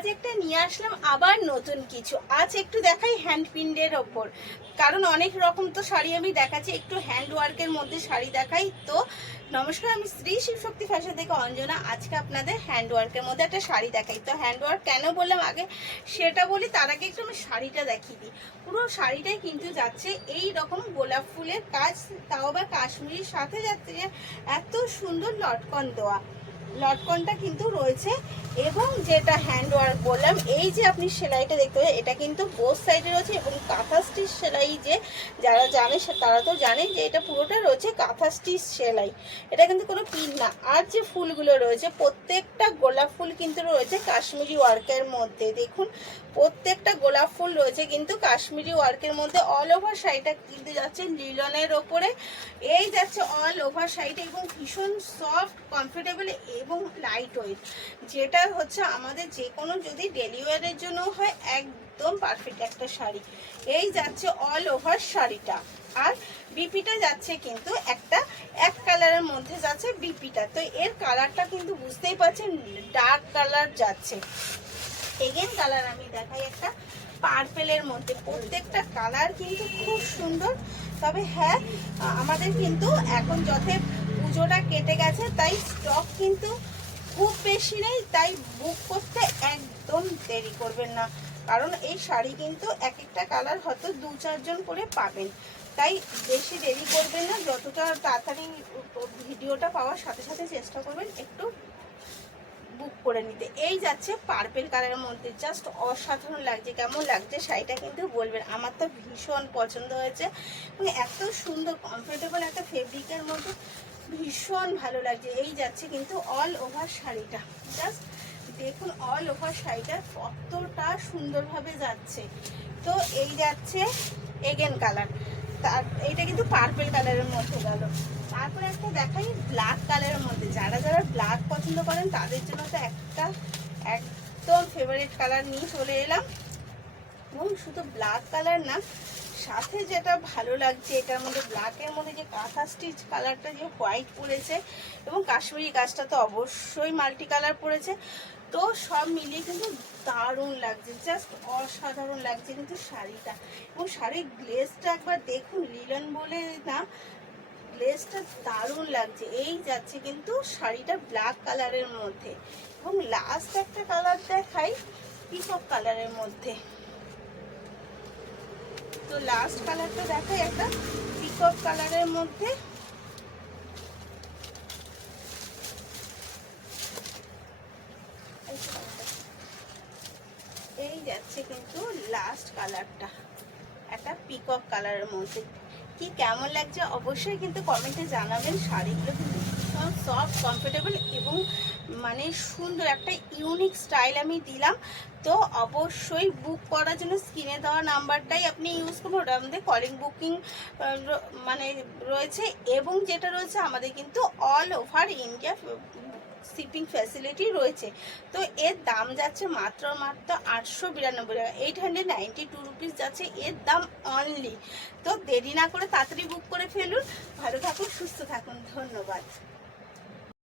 আজ একটা নিয়ে আসলাম আবার নতুন কিছু। আজ একটু দেখাই হ্যান্ড প্রিন্টের ওপর, কারণ অনেক রকম তো শাড়ি আমি দেখাচ্ছি, একটু হ্যান্ড ওয়ার্কের মধ্যে শাড়ি দেখাই। তো নমস্কার, আমি শ্রী শিবশক্তি ফ্যাশন থেকে অঞ্জনা। আজকে আপনাদের হ্যান্ড ওয়ার্কের মধ্যে একটা শাড়ি দেখাই। তো হ্যান্ড ওয়ার্ক কেন বললাম আগে সেটা বলি, তার আগে একটু আমি শাড়িটা দেখিয়ে দিই। পুরো শাড়িটাই কিন্তু যাচ্ছে এই রকম গোলাপ ফুলের কাজ, তাও আবার কাশ্মীরির সাথে যাচ্ছে এত সুন্দর লটকন দেওয়া। লটকনটা কিন্তু রয়েছে, এবং যেটা হ্যান্ড ওয়ার্ক বললাম, এই যে আপনি সেলাইটা দেখতে পাচ্ছেন, এটা কিন্তু বোথ সাইডে রয়েছে। এবং কাঁথা স্টিচ সেলাই, যে যারা জানে তারা তো জানেন যে এটা পুরোটা রয়েছে কাঁথা স্টিচ সেলাই, এটা কিন্তু কোনো পিন না। আর যে ফুলগুলো রয়েছে প্রত্যেকটা গোলাপ ফুল কিন্তু রয়েছে কাশ্মীরি ওয়ার্কের মধ্যে। দেখুন প্রত্যেকটা গোলাপ ফুল রয়েছে কিন্তু কাশ্মীরি ওয়ার্কের মধ্যে। অল ওভার শাড়িটা কিন্তু যাচ্ছে লিলনের ওপরে, এই যাচ্ছে অল ওভার শাড়িটা, এবং ভীষণ সফট, কমফোর্টেবল এবং লাইট ওয়েট, যেটা হচ্ছে আমাদের যে কোনো যদি ডেলি ওয়ারের জন্য হয় একদম পারফেক্ট একটা শাড়ি। এই যাচ্ছে অল ওভার শাড়িটা। আর বিপিটা যাচ্ছে কিন্তু একটা এক কালারের মধ্যে যাচ্ছে বিপিটা। তো এর কালারটা কিন্তু বুঝতেই পারছেন ডার্ক কালার যাচ্ছে। এগেন কালার আমি দেখাই একটা পার্পেলের মধ্যে। প্রত্যেকটা কালার কিন্তু খুব সুন্দর। তবে হ্যাঁ, আমাদের কিন্তু এখন যথে পুজোটা কেটে গেছে, তাই স্টক কিন্তু খুব বেশি নেই, তাই বুক করতে একদম দেরি করবেন না, কারণ এই শাড়ি কিন্তু এক একটা কালার হয়তো 2-4 জন করে পাবেন। তাই বেশি দেরি করবেন না, যতটা তাড়াতাড়ি ভিডিওটা পাওয়ার সাথে সাথে চেষ্টা করবেন একটু বুক করে নিতে। এই যাচ্ছে পার্পেল কালারের মধ্যে, জাস্ট অসাধারণ লাগছে। কেমন লাগছে শাড়িটা কিন্তু বলবেন, আমার তো ভীষণ পছন্দ হয়েছে। এবং এত সুন্দর কমফোর্টেবল একটা ফেব্রিকের মধ্যে ভীষণ ভালো লাগছে। এই যাচ্ছে কিন্তু অল ওভার শাড়িটা, জাস্ট দেখুন অল ওভার শাড়িটা কতটা সুন্দরভাবে যাচ্ছে। তো এই যাচ্ছে এগেন কালার, তার এইটা কিন্তু পার্পেল কালারের মধ্যে গেল। তারপরে একটা দেখাই ব্ল্যাক কালারের মধ্যে, যারা যারা ব্ল্যাক পছন্দ করেন তাদের জন্য তো একটা একদম ফেভারিট কালার নিয়ে চলে এলাম। এবং শুধু ব্ল্যাক কালার না, সাথে যেটা ভালো লাগছে এটার মধ্যে ব্ল্যাকের মধ্যে যে কাঁথা স্টিচ কালারটা, যে হোয়াইট পড়েছে, এবং কাশ্মীরি কাজটা তো অবশ্যই মাল্টি কালার পড়েছে। তো সব মিলিয়ে কিন্তু দারুণ লাগছে, জাস্ট অসাধারণ লাগছে কিন্তু শাড়িটা। এবং শাড়ির গ্লেজটা একবার দেখুন, লিলন বলে না, গ্লেজটা দারুণ লাগছে। এই যাচ্ছে কিন্তু শাড়িটা ব্ল্যাক কালারের মধ্যে। এবং লাস্ট একটা কালার দেখাই পিকক কালারের মধ্যে। তো লাস্ট কালারটা দেখাই একটা পিকক কালারের মধ্যে। এই যাচ্ছে কিন্তু লাস্ট কালারটা একটা পিকক কালারের মধ্যে। কি কেমন লাগছে অবশ্যই কিন্তু কমেন্টে জানাবেন। শাড়িগুলো কিন্তু ভীষণ সফট, কমফোর্টেবল এবং মানে সুন্দর একটা ইউনিক স্টাইল আমি দিলাম। তো অবশ্যই বুক করার জন্য স্ক্রিনে দেওয়া নাম্বারটাই আপনি ইউজ করুন, ওটা আমাদের কলিং বুকিং মানে রয়েছে। এবং যেটা রয়েছে আমাদের কিন্তু all over India shipping facility রয়েছে। তো এর দাম যাচ্ছে মাত্র 892 টাকা, 892 রুপিস যাচ্ছে এর দাম অনলি। তো দেরি না করে তাড়াতাড়ি বুক করে ফেলুন। ভালো থাকুন, সুস্থ থাকুন, ধন্যবাদ।